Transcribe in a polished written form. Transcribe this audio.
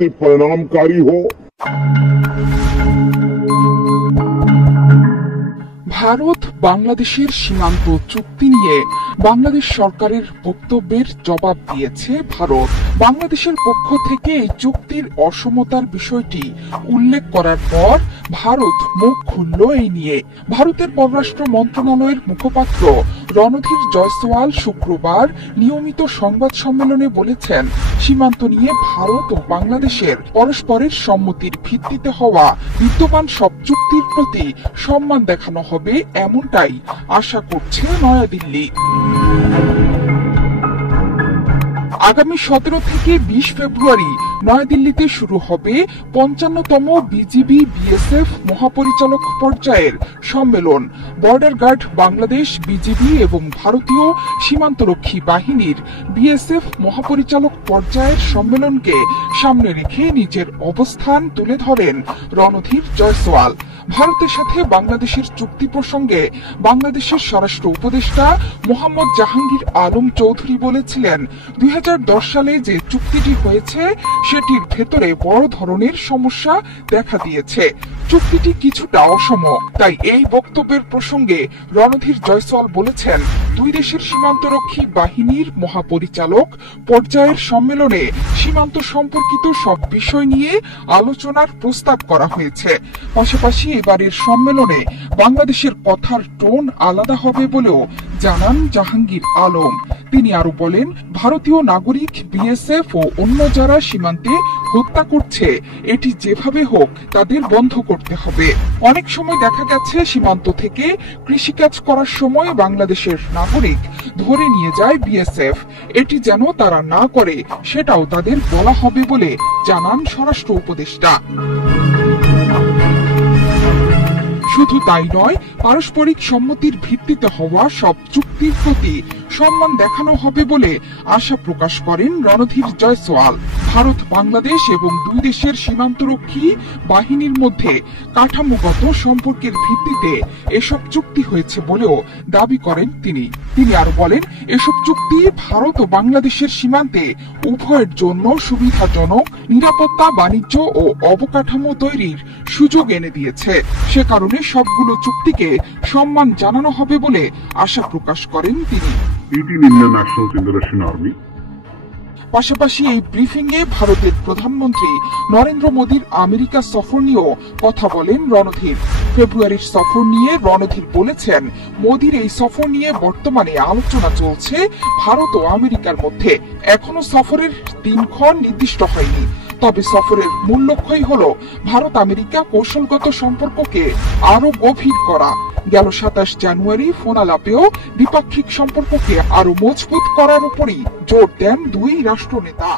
बहुत ही परिणामकारी हो। ভারত বাংলাদেশের সীমান্ত চুক্তি নিয়ে বাংলাদেশ সরকারের বক্তব্যের জবাব দিয়েছে ভারত। বাংলাদেশের পক্ষ থেকে এই চুক্তির অসমতার বিষয়টি উল্লেখ করার পর ভারত মুখ খুলল এই নিয়ে। ভারতের পররাষ্ট্র মন্ত্রণালয়ের মুখপাত্র রণধীর জয়সওয়াল শুক্রবার নিয়মিত সংবাদ সম্মেলনে বলেছেন, সীমান্ত নিয়ে ভারত ও বাংলাদেশের পরস্পরের সম্মতির ভিত্তিতে হওয়া বিদ্যমান সব চুক্তির প্রতি সম্মান দেখানো হবে, এমনটাই আশা করছে নয়াদিল্লি। আগামী 17 থেকে 20 ফেব্রুয়ারি নয়াদিল্লিতে শুরু হবে 55তম বিজিবি বিএসএফ মহাপরিচালক পর্যায়ের সম্মেলন। বর্ডার গার্ড বাংলাদেশ, বিজিবি এবং ভারতীয় সীমান্তরক্ষী বাহিনীর বিএসএফ মহাপরিচালক পর্যায়ের সম্মেলনকে সামনে রেখে নিজের অবস্থান তুলে ধরেন রণধীর জয়সওয়াল। ভারতের সাথে বাংলাদেশের চুক্তি প্রসঙ্গে বাংলাদেশের স্বরাষ্ট্র উপদেষ্টা মোহাম্মদ জাহাঙ্গীর আলম চৌধুরী বলেছিলেন, 2010 সালে যে চুক্তিটি হয়েছে সেটির ভেতরে বড় ধরনের সমস্যা দেখা দিয়েছে। চুক্তিটি কিছুটা অসম। তাই এই বক্তব্যের প্রসঙ্গে রণধীর জয়সওয়াল বলেছেন, দুই দেশের সীমান্তরক্ষী বাহিনীর মহাপরিচালক পর্যায়ের সম্মেলনে সীমান্ত সম্পর্কিত সব বিষয় নিয়ে আলোচনার প্রস্তাব করা হয়েছে। পাশাপাশি এবারের সম্মেলনে বাংলাদেশের কথার টোন আলাদা হবে বলেও জানান জাহাঙ্গীর আলম। তিনি আরো বলেন, ভারতীয় নাগরিক, বিএসএফ ও অন্য যারা সীমান্তে হত্যা করছে, এটি যেভাবে হোক তাদের বন্ধ করতে হবে। অনেক সময় দেখা গেছে সীমান্ত থেকে কৃষিকাজ করার সময় বাংলাদেশের নাগরিক ধরে নিয়ে যায় বিএসএফ। এটি যেন তারা না করে সেটাও তাদের বলা হবে বলে জানান স্বরাষ্ট্র উপদেষ্টা। শুধু তাই নয়, পারস্পরিক সম্মতির ভিত্তিতে হওয়া সব চুক্তির প্রতি সম্মান দেখানো হবে বলে আশা প্রকাশ করেন রণধীর জয়সওয়াল। ভারত বাংলাদেশ এবং দুই দেশের সীমান্তরক্ষী বাহিনীর মধ্যে কাঠামোগত সম্পর্কের ভিত্তিতে এসব চুক্তি হয়েছে বলেও দাবি করেন তিনি। তিনি আরো বলেন, এসব চুক্তি ভারত ও বাংলাদেশের সীমান্তে উভয়ের জন্য সুবিধাজনক নিরাপত্তা, বাণিজ্য ও অবকাঠামো তৈরির সুযোগ এনে দিয়েছে। সে কারণে সবগুলো চুক্তিকে সম্মান জানানো হবে বলে আশা প্রকাশ করেন তিনি। পাশাপাশি এই ব্রিফিং এ ভারতের প্রধানমন্ত্রী নরেন্দ্র মোদীর আমেরিকা সফর নিয়েও কথা বলেন রণধীর। ফেব্রুয়ারির সফর নিয়ে রণধীর বলেছেন, মোদীর এই সফর নিয়ে বর্তমানে আলোচনা চলছে ভারত ও আমেরিকার মধ্যে। এখনো সফরের দিনক্ষণ নির্দিষ্ট হয়নি, তবে সফরের মূল লক্ষ্যই হল ভারত আমেরিকা কৌশলগত সম্পর্ককে আরো গভীর করা। গেল 27 জানুয়ারি ফোন আলাপেও দ্বিপাক্ষিক সম্পর্ককে আরো মজবুত করার উপরই জোর দেন দুই রাষ্ট্রনেতা।